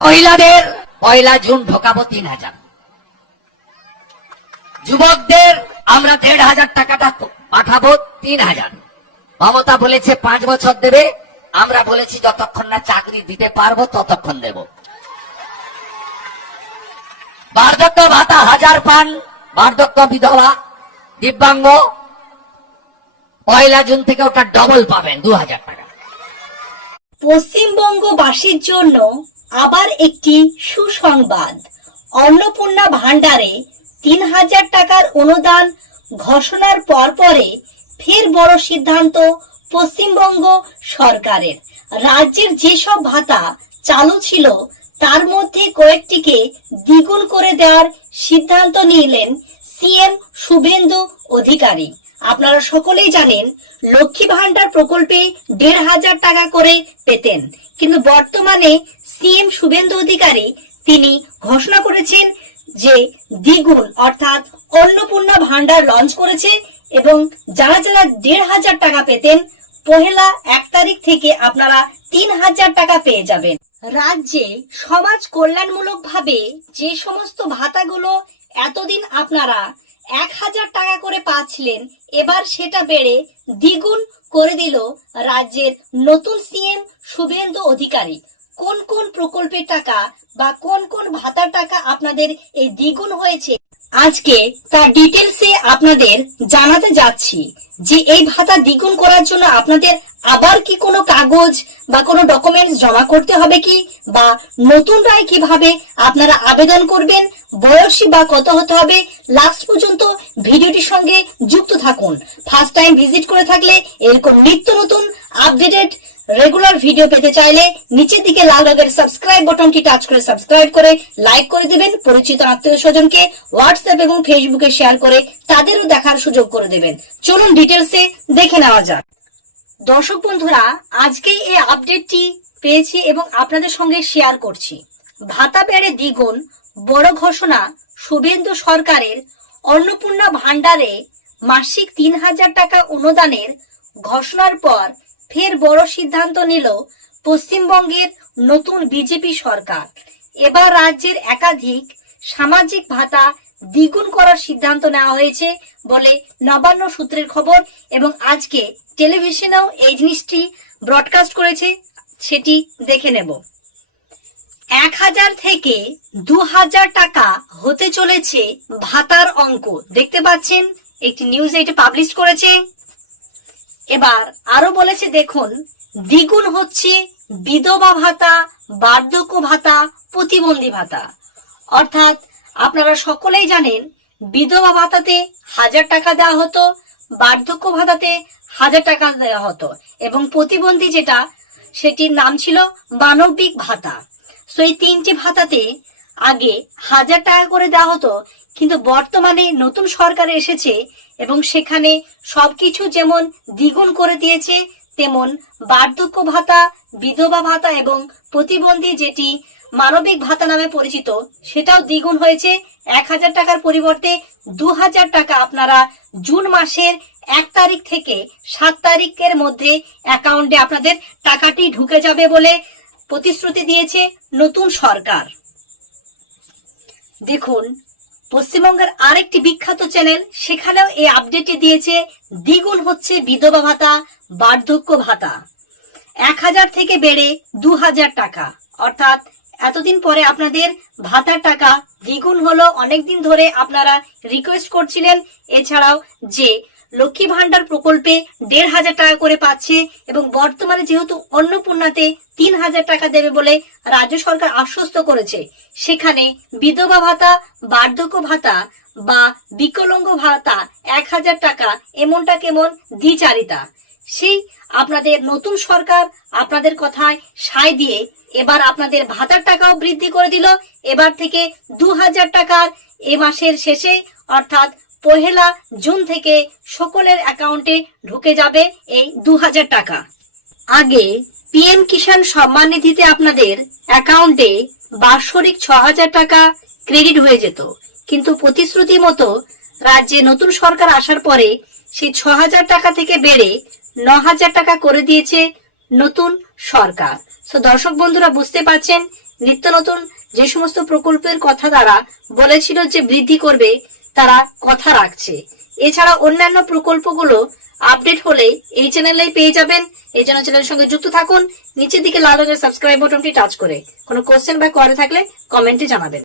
মহিলাদের 1 জুন ঢোকাবো 3000, যুবকদের আমরা 1500 টাকাটা পাঠাবো 3000। মমতা বলেছে 5 বছর দেবে, আমরা বলেছি যতক্ষণ না চাকরি দিতে পারবো ততক্ষণ দেব। বার্ধক্য ভাতা 1000 পান, বার্ধক্য বিধবা দিব্যাঙ্গ 1 জুন থেকে ওটা ডবল পাবেন, 2000 টাকা। পশ্চিমবঙ্গবাসীর জন্য আবার একটি সুসংবাদ। অন্নপূর্ণা ভান্ডারে 3000 টাকার অনুদান ঘোষণার পরে ফের বড় সিদ্ধান্ত পশ্চিমবঙ্গ সরকারের। রাজ্যের যেসব ভাতা চালু ছিল তার মধ্যে কয়েকটিকে দ্বিগুণ করে দেওয়ার সিদ্ধান্ত নিলেন সিএম শুভেন্দু অধিকারী। আপনারা সকলেই জানেন লক্ষ্মী ভান্ডার প্রকল্পে 1500 টাকা করে পেতেন, কিন্তু বর্তমানে সিএম শুভেন্দু অধিকারী তিনি ঘোষণা করেছেন যে দ্বিগুণ অর্থাৎ অন্নপূর্ণা ভান্ডার লঞ্চ করেছে এবং যারা যারা 1500 টাকা পেতেন 1 তারিখ থেকে আপনারা 3000 টাকা পেয়ে যাবেন। রাজ্যে সমাজ কল্যাণমূলক ভাবে যে সমস্ত ভাতাগুলো এতদিন আপনারা 1000 টাকা করে পাচ্ছিলেন, এবার সেটা বেড়ে দ্বিগুণ করে দিল রাজ্যের নতুন সিএম শুভেন্দু অধিকারী। কোন কোন প্রকল্পের টাকা বা কোন কোন ভাতার টাকা আপনাদের এই দ্বিগুণ হয়েছে আজকে তার ডিটেলসে আপনাদের জানাতে যাচ্ছি যে এই ভাতা দ্বিগুণ করার জন্য আপনাদের আবার কি কোনো কাগজ বা কোনো ডকুমেন্টস জমা করতে হবে কি, বা নতুন রায় কিভাবে আপনারা আবেদন করবেন, বয়সী বা কত হতে হবে। লাস্ট পর্যন্ত ভিডিওটির সঙ্গে যুক্ত থাকুন। ফার্স্ট টাইম ভিজিট করে থাকলে এরকম নিত্য নতুন আপডেটেড রেগুলার ভিডিও পেতে চাইলে নিচের দিকে লাল রঙের সাবস্ক্রাইব বাটনটি টাচ করে সাবস্ক্রাইব করে লাইক করে দিবেন। পরিচিত আত্মীয় স্বজনকে হোয়াটসঅ্যাপ এবং ফেসবুকে শেয়ার করে তাদেরও দেখার সুযোগ করে দেবেন। চলুন ডিটেলসে দেখে নেওয়া যাক। দর্শক বন্ধুরা, আজকে এই আপডেটটি পেয়েছি এবং আপনাদের সঙ্গে শেয়ার করছি। ভাতা বেড়ে দ্বিগুণ, বড় ঘোষণা শুভেন্দু সরকারের। অন্নপূর্ণা ভান্ডারে মাসিক 3000 টাকা অনুদানের ঘোষণার পর ফের বড় সিদ্ধান্ত নিল পশ্চিমবঙ্গের নতুন বিজেপি সরকার। এবার রাজ্যের একাধিক সামাজিক ভাতা দ্বিগুণ করার সিদ্ধান্ত নেওয়া হয়েছে বলে নবান্ন সূত্রের খবর, এবং আজকে টেলিভিশনেও এই জিনিসটি ব্রডকাস্ট করেছে, সেটি দেখে নেব। 1000 থেকে 2000 টাকা হতে চলেছে ভাতার অঙ্ক। দেখতে পাচ্ছেন একটি নিউজ এটা পাবলিশ করেছে। এবার আরো বলেছে দেখুন, দ্বিগুণ হচ্ছে বিধবা ভাতা, বার্ধক্য ভাতা, প্রতিবন্ধী ভাতা। অর্থাৎ আপনারা সকলেই জানেন বিধবা ভাতাতে 1000 টাকা দেওয়া হতো, বার্ধক্য ভাতাতে 1000 টাকা দেওয়া হতো, এবং প্রতিবন্ধী যেটা সেটির নাম ছিল মানবিক ভাতা। তো এই 3টি ভাতাতে আগে 1000 টাকা করে দেওয়া হতো, কিন্তু বর্তমানে নতুন সরকার এসেছে এবং সেখানে সবকিছু যেমন দ্বিগুণ করে দিয়েছে, তেমন বার্ধক্য ভাতা, বিধবা ভাতা এবং প্রতিবন্ধী যেটি মানবিক ভাতা নামে পরিচিত সেটাও দ্বিগুণ হয়েছে। 1000 টাকার পরিবর্তে 2000 টাকা আপনারা জুন মাসের 1 তারিখ থেকে 7 তারিখের মধ্যে অ্যাকাউন্টে আপনাদের টাকাটি ঢুকে যাবে বলে প্রতিশ্রুতি দিয়েছে নতুন সরকার। দেখুন, পশ্চিমবঙ্গের আরেকটি বিখ্যাত চ্যানেল সেখানেও এই আপডেটটি দিয়েছে, দ্বিগুণ হচ্ছে বিধবা ভাতা, বার্ধক্য ভাতা। 1000 থেকে বেড়ে 2000 টাকা, অর্থাৎ এতদিন পরে আপনাদের ভাতার টাকা দ্বিগুণ হলো। অনেকদিন ধরে আপনারা রিকোয়েস্ট করছিলেন এছাড়াও যে লক্ষ্মী ভান্ডার প্রকল্পে 1500 টাকা করে পাচ্ছে, এবং বর্তমানে যেহেতু অন্নপূর্ণাতে 3000 টাকা দেবে বলে রাজ্য সরকার আশ্বস্ত করেছে, সেখানে বিধবা ভাতা, বার্ধক্য ভাতা বা বিকলাঙ্গ ভাতা 1000 টাকা এমনটা কেমন দ্বিচারিতা। সেই আপনাদের নতুন সরকার আপনাদের কথায় সায় দিয়ে এবার আপনাদের ভাতার টাকাও বৃদ্ধি করে দিল। এবার থেকে 2000 টাকার এ মাসের শেষে অর্থাৎ 1 জুন থেকে সকলের অ্যাকাউন্টে ঢুকে যাবে এই 2000 টাকা। আগে পিএম কিষাণ সম্মান নিধিতে আপনাদের অ্যাকাউন্টে বার্ষিক 6000 টাকা ক্রেডিট হয়ে যেত, কিন্তু প্রতিশ্রুতি মতো রাজ্যে নতুন সরকার আসার পরে সেই 6000 টাকা থেকে বেড়ে 9000 টাকা করে দিয়েছে নতুন সরকার। তো দর্শক বন্ধুরা বুঝতে পারছেন নিত্য নতুন যে সমস্ত প্রকল্পের কথা তারা বলেছিল যে বৃদ্ধি করবে, তারা কথা রাখছে। এছাড়া অন্যান্য প্রকল্পগুলো আপডেট হলে এই চ্যানেলেই পেয়ে যাবেন। এই জন্য চ্যানেলের সঙ্গে যুক্ত থাকুন। নিচের দিকে লাল রঙের সাবস্ক্রাইব বাটনটি টাচ করে কোনো কোশ্চেন বা কোয়ারি থাকলে কমেন্টে জানাবেন।